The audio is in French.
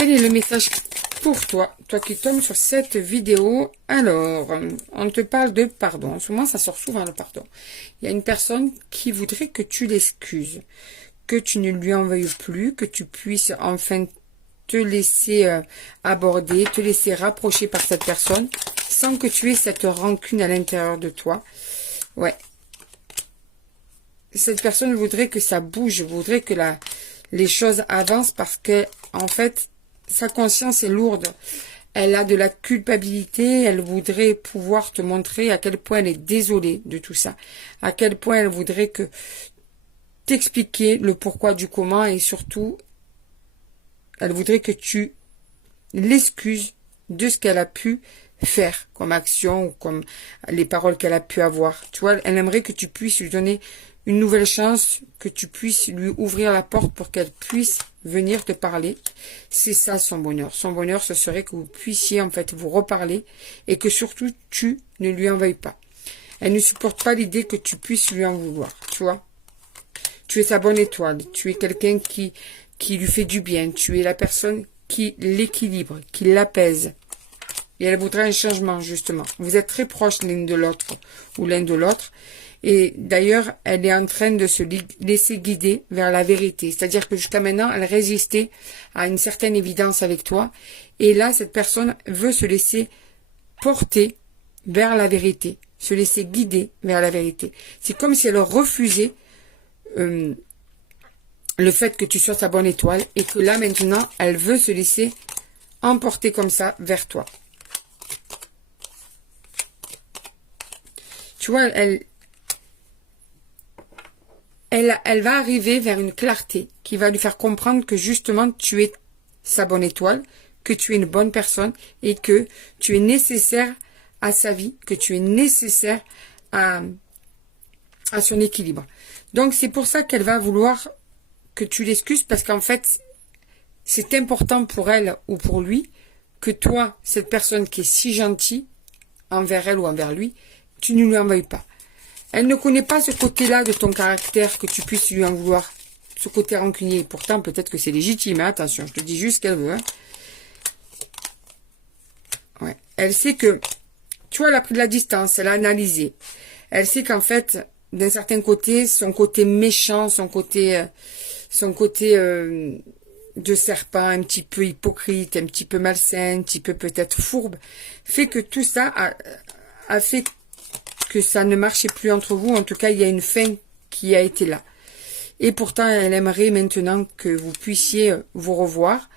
Quel est le message pour toi, toi qui tombes sur cette vidéo? Alors, on te parle de pardon. En ce moment, ça sort souvent le pardon. Il y a une personne qui voudrait que tu l'excuses, que tu ne lui en veuilles plus, que tu puisses enfin te laisser aborder, te laisser rapprocher par cette personne, sans que tu aies cette rancune à l'intérieur de toi. Ouais. Cette personne voudrait que ça bouge, voudrait que les choses avancent parce que, en fait, sa conscience est lourde. Elle a de la culpabilité, elle voudrait pouvoir te montrer à quel point elle est désolée de tout ça. À quel point elle voudrait que t'expliquer le pourquoi du comment et surtout, elle voudrait que tu l'excuses de ce qu'elle a pu faire comme action ou comme les paroles qu'elle a pu avoir. Tu vois, elle aimerait que tu puisses lui donner une nouvelle chance, que tu puisses lui ouvrir la porte pour qu'elle puisse venir te parler. C'est ça son bonheur. Son bonheur, ce serait que vous puissiez en fait vous reparler et que surtout tu ne lui en veuilles pas. Elle ne supporte pas l'idée que tu puisses lui en vouloir, tu vois. Tu es sa bonne étoile, tu es quelqu'un qui lui fait du bien, tu es la personne qui l'équilibre, qui l'apaise. Et elle voudrait un changement, justement. Vous êtes très proches l'une de l'autre ou l'un de l'autre. Et d'ailleurs, elle est en train de se laisser guider vers la vérité. C'est-à-dire que jusqu'à maintenant, elle résistait à une certaine évidence avec toi. Et là, cette personne veut se laisser porter vers la vérité, se laisser guider vers la vérité. C'est comme si elle refusait le fait que tu sois sa bonne étoile et que là, maintenant, elle veut se laisser emporter comme ça vers toi. Tu vois, elle va arriver vers une clarté qui va lui faire comprendre que justement tu es sa bonne étoile, que tu es une bonne personne et que tu es nécessaire à sa vie, que tu es nécessaire à son équilibre. Donc c'est pour ça qu'elle va vouloir que tu l'excuses parce qu'en fait c'est important pour elle ou pour lui que toi, cette personne qui est si gentille envers elle ou envers lui, tu ne lui en veuilles pas. Elle ne connaît pas ce côté-là de ton caractère que tu puisses lui en vouloir. Ce côté rancunier. Pourtant, peut-être que c'est légitime. Hein, attention, je te dis juste ce qu'elle veut. Hein. Ouais. Elle sait que, tu vois, elle a pris de la distance. Elle a analysé. Elle sait qu'en fait, d'un certain côté, son côté méchant, son côté de serpent, un petit peu hypocrite, un petit peu malsain, un petit peu peut-être fourbe, fait que tout ça a fait que ça ne marchait plus entre vous. En tout cas, il y a une fin qui a été là. Et pourtant, elle aimerait maintenant que vous puissiez vous revoir.